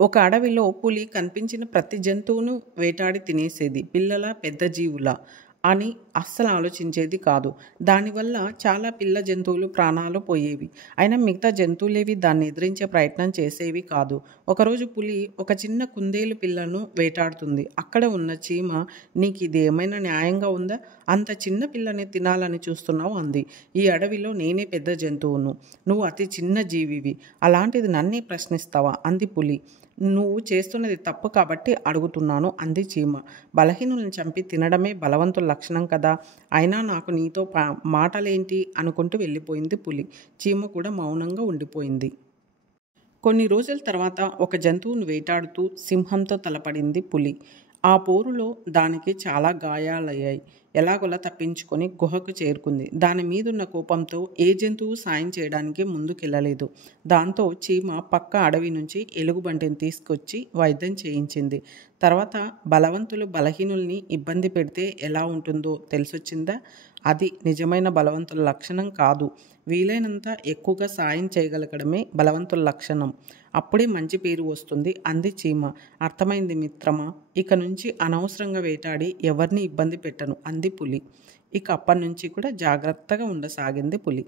ఒక అడవిలో పులి కనిపించిన ప్రతి జంతువును వేటాడి తినేసేది. పిల్లల, పెద్ద జీవుల అని అస్సలు ఆలోచించేది కాదు. దానివల్ల చాలా పిల్ల జంతువులు ప్రాణాలు పోయేవి. అయినా మిగతా జంతువులేవి దాన్ని ఎదిరించే ప్రయత్నం చేసేవి కాదు. ఒకరోజు పులి ఒక చిన్న కుందేలు పిల్లను వేటాడుతుంది. అక్కడ ఉన్న చీమ, నీకు ఇది ఏమైనా న్యాయంగా ఉందా? అంత చిన్న పిల్లని తినాలని చూస్తున్నావు అంది. ఈ అడవిలో నేనే పెద్ద జంతువును, నువ్వు అతి చిన్న జీవివి, అలాంటిది నన్నే ప్రశ్నిస్తావా అంది పులి. నువ్వు చేస్తున్నది తప్పు కాబట్టి అడుగుతున్నాను అంది చీమ. బలహీనులను చంపి తినడమే బలవంతుల లక్షణం కదా, అయినా నాకు నీతో మాటలేంటి అనుకుంటూ వెళ్ళిపోయింది పులి. చీమ కూడా మౌనంగా ఉండిపోయింది. కొన్ని రోజుల తర్వాత ఒక జంతువును వేటాడుతూ సింహంతో తలపడింది పులి. ఆ పోరులో దానికి చాలా గాయాలయ్యాయి. ఎలాగోలా తప్పించుకొని గుహకు చేరుకుంది. దాని మీదున్న కోపంతో ఏ జంతువు సాయం చేయడానికి ముందుకెళ్ళలేదు. దాంతో చీమ పక్క అడవి నుంచి ఎలుగుబంటిని తీసుకొచ్చి వైద్యం చేయించింది. తర్వాత బలవంతులు బలహీనుల్ని ఇబ్బంది పెడితే ఎలా ఉంటుందో తెలిసొచ్చిందా? అది నిజమైన బలవంతుల లక్షణం కాదు. వీలైనంత ఎక్కువగా సాయం చేయగలగడమే బలవంతుల లక్షణం. అప్పుడే మంచి పేరు వస్తుంది అంది చీమ. అర్థమైంది మిత్రమా, ఇక నుంచి అనవసరంగా వేటాడి ఎవరిని ఇబ్బంది పెట్టను అంది పులి. ఇక అప్పటి నుంచి కూడా జాగ్రత్తగా ఉండసాగింది పులి.